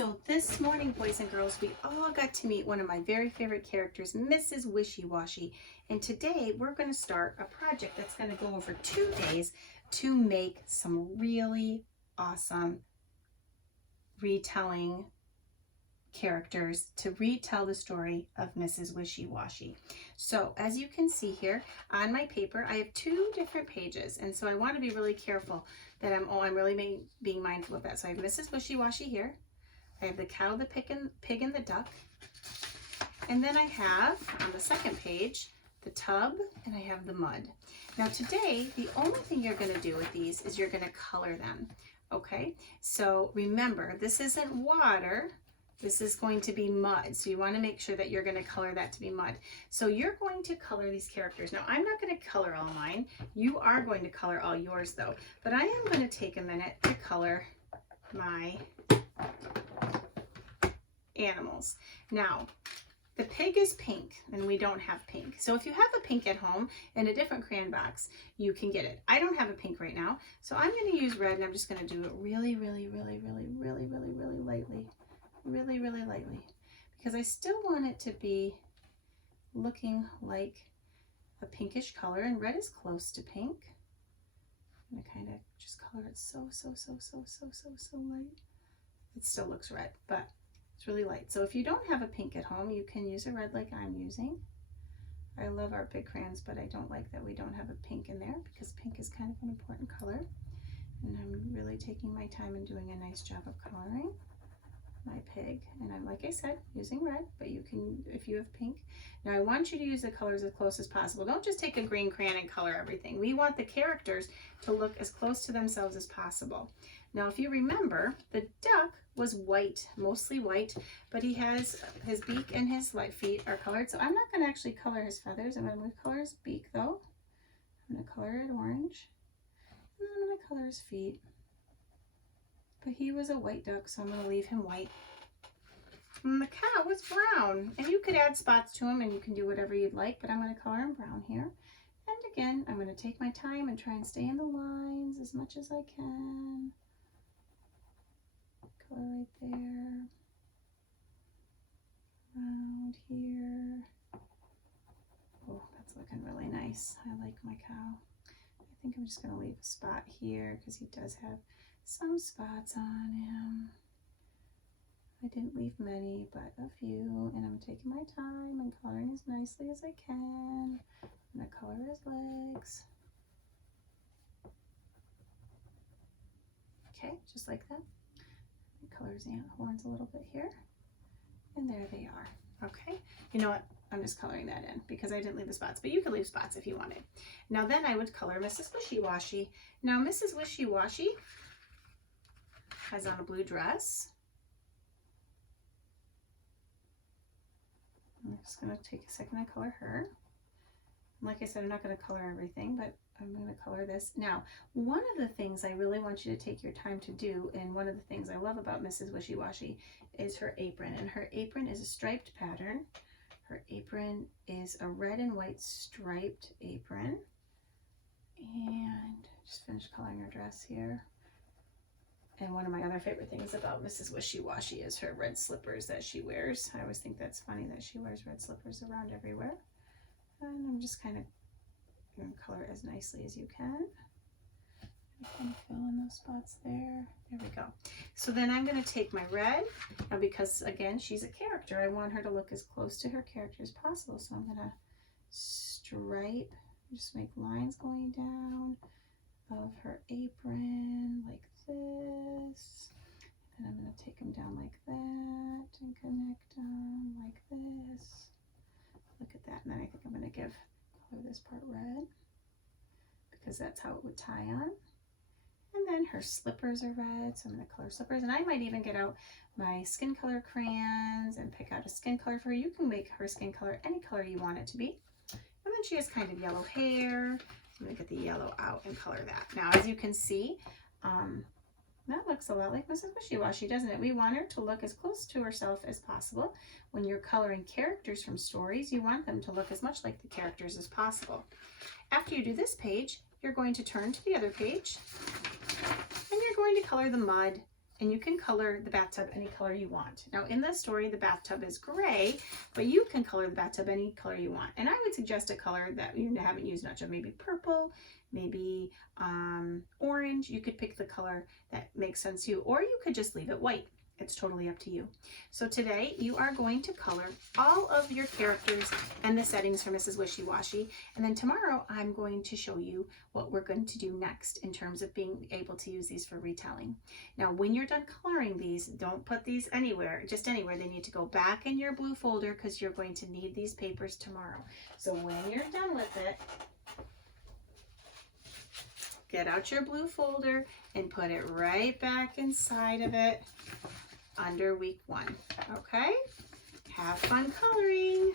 So this morning, boys and girls, we all got to meet one of my very favorite characters, Mrs. Wishy Washy. And today we're going to start a project that's going to go over 2 days to make some really awesome retelling characters to retell the story of Mrs. Wishy Washy. So as you can see here on my paper, I have 2 different pages, and so I want to be really careful that I'm really being mindful of that. So I have Mrs. Wishy Washy here. I have the cow, the pig, and the duck. And then I have, on the second page, the tub, and I have the mud. Now today, the only thing you're going to do with these is you're going to color them, okay? So remember, this isn't water. This is going to be mud. So you want to make sure that you're going to color that to be mud. So you're going to color these characters. Now, I'm not going to color all mine. You are going to color all yours, though. But I am going to take a minute to color my animals. Now, the pig is pink, and we don't have pink. So if you have a pink at home in a different crayon box, you can get it. I don't have a pink right now, so I'm going to use red, and I'm just going to do it really lightly. Really lightly, because I still want it to be looking like a pinkish color, and red is close to pink. I'm going to kind of just color it so light. It still looks red, but it's really light. So if you don't have a pink at home, you can use a red like I'm using. I love our big crayons, but I don't like that we don't have a pink in there, because pink is kind of an important color. And I'm really taking my time and doing a nice job of coloring my pig. And I'm, like I said, using red, but you can, if you have pink. Now I want you to use the colors as close as possible. Don't just take a green crayon and color everything. We want the characters to look as close to themselves as possible. Now, if you remember, the duck was white, mostly white, but he has his beak and his feet are colored. So I'm not going to actually color his feathers. I'm going to color his beak, though. I'm going to color it orange. And then I'm going to color his feet. But he was a white duck, so I'm going to leave him white. And the cow was brown. And you could add spots to him, and you can do whatever you'd like, but I'm going to color him brown here. And again, I'm going to take my time and try and stay in the lines as much as I can. Color right there, around here. Oh, that's looking really nice. I like my cow. I think I'm just going to leave a spot here because he does have some spots on him. I didn't leave many, but a few, and I'm taking my time and coloring as nicely as I can. I'm going to color his legs. Okay, just like that. Color his ant horns a little bit here, and there they are. Okay, you know what, I'm just coloring that in because I didn't leave the spots, but you could leave spots if you wanted. Now then I would color Mrs. Wishy Washy. Now Mrs. Wishy Washy has on a blue dress. I'm just going to take a second and color her. Like I said, I'm not going to color everything, but I'm going to color this. Now, one of the things I really want you to take your time to do, and one of the things I love about Mrs. Wishy Washy, is her apron. And her apron is a striped pattern. Her apron is a red and white striped apron. And just finished coloring her dress here. And one of my other favorite things about Mrs. Wishy Washy is her red slippers that she wears. I always think that's funny that she wears red slippers around everywhere. And I'm just kind of going to color as nicely as you can. Kind of fill in those spots there. There we go. So then I'm going to take my red. Now because, again, she's a character, I want her to look as close to her character as possible. So I'm going to stripe, just make lines going down of her apron like this. And I'm going to take them down like that and connect them like this. Look at that. And then I think I'm going to color this part red because that's how it would tie on. And then her slippers are red, so I'm going to color slippers. And I might even get out my skin color crayons and pick out a skin color for her. You can make her skin color any color you want it to be. And then she has kind of yellow hair. So I'm going to get the yellow out and color that. Now, as you can see, that looks a lot like Mrs. Wishy Washy, doesn't it? We want her to look as close to herself as possible. When you're coloring characters from stories, you want them to look as much like the characters as possible. After you do this page, you're going to turn to the other page, and you're going to color the mud and you can color the bathtub any color you want. Now in this story, the bathtub is gray, but you can color the bathtub any color you want. And I would suggest a color that you haven't used much of, maybe purple, maybe orange. You could pick the color that makes sense to you, or you could just leave it white. It's totally up to you. So today you are going to color all of your characters and the settings for Mrs. Wishy Washy. And then tomorrow I'm going to show you what we're going to do next in terms of being able to use these for retelling. Now, when you're done coloring these, don't put these anywhere, just anywhere. They need to go back in your blue folder because you're going to need these papers tomorrow. So when you're done with it, get out your blue folder and put it right back inside of it under week 1. Okay? Have fun coloring.